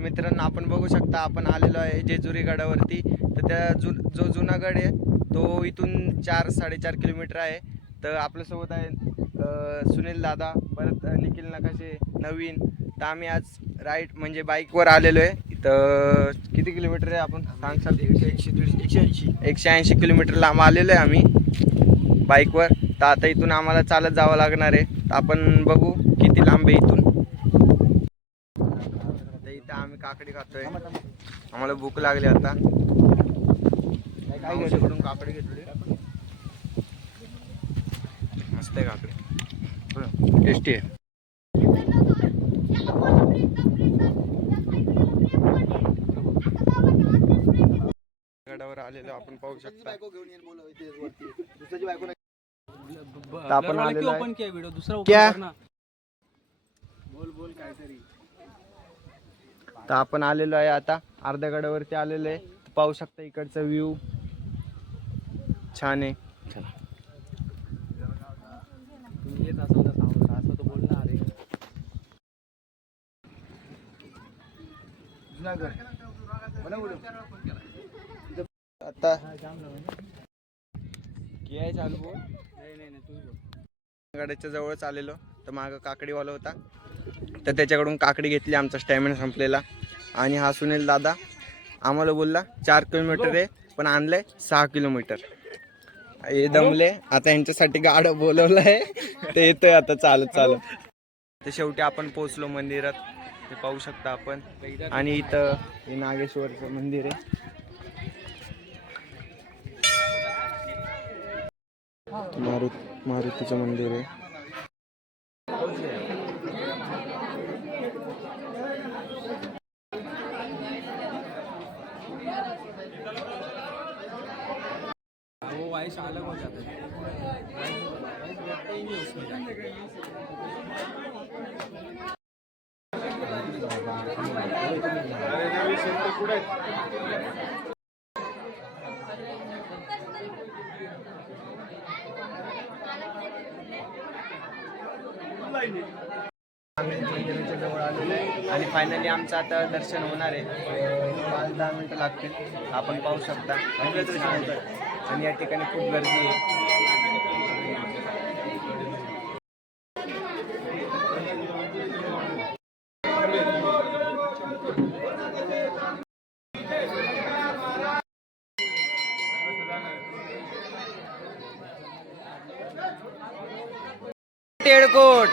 मित्रांनो आपण बघू शकता आपण आलेलो आहे जेजुरी गडावरती। तर त्या जो जुना गड आहे तो इथून 4-4.5 किलोमीटर आहे। तर आपल्यासोबत आहे सुनील दादा, परत निखिल नकाशे नवीन। तर आम्ही आज राईड म्हणजे बाईकवर आलेलो आहे। तर किती किलोमीटर आहे आपण सांग? 180 किलोमीटर लांब आलेलो आहे आम्ही बाईकवर। तर आता इथून आम्हाला चालत जावं लागणार आहे। तर आपण बघू किती लांब आहे इथून। तर इथं आम्ही काकडी खातोय, आम्हाला भूक लागली आता। मावशीकडून काकडी घेतली, मस्त आहे काकडी, टेस्टी आहे। गडावर आलेलो आपण पाहू शकता। आपण आलेलो आहे क्या तर आपण आलेलो आहे आता अर्ध्या गडावरती आलेलो आहे। पाहू शकता इकडचा व्ह्यू छान आहे। आता गडाच्या जवळच आलेलो तर मागं काकडीवाला होता, तर त्याच्याकडून काकडी घेतली। आमचा स्टॅमिना संपलेला आणि हा सुनील दादा आम्हाला बोलला 4 किलोमीटर आहे, पण आणलंय 6 किलोमीटर। हे दमले आता, यांच्यासाठी गाडं बोलवलं आहे, ते येतोय आता चालत चालत। तर शेवटी आपण पोहोचलो मंदिरात, ते पाहू शकता आपण। आणि इथं हे नागेश्वरचं मंदिर आहे, मारुतीचं मंदिर आहे। वो वाइस अलग हो जाता है, वाइस बैठते ही नहीं उसमें जाके। मंदिराच्या जवळ आलेलो आहे आणि फायनली आमचं आता दर्शन होणार आहे। 5-10 मिनिटं लागतील, आपण पाहू शकता। आणि या ठिकाणी खूप गर्दी आहे। तेळकोट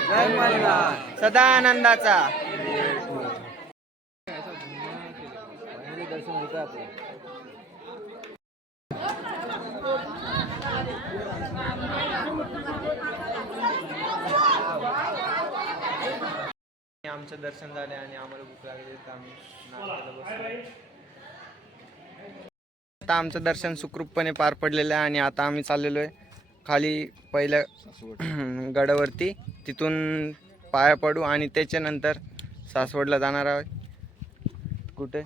सदा आनंदाचा दर्शन होतं आपलं। आमचं दर्शन झाले आणि आम्हाला भूक लागली, तर आम्ही नाश्त्याला बसलो। आता आमचं दर्शन सुखरूपपणे पार पडलेलं आहे आणि आता आम्ही चाललेलो आहे खाली पहिल्या गडावरती। तिथून पाया पडू आणि त्याच्यानंतर सासवडला जाणार आहोत। कुठे?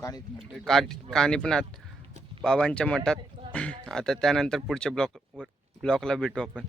कानिपनाथ बाबांच्या मठात। आता त्यानंतर पुढच्या ब्लॉकला भेटू आपण।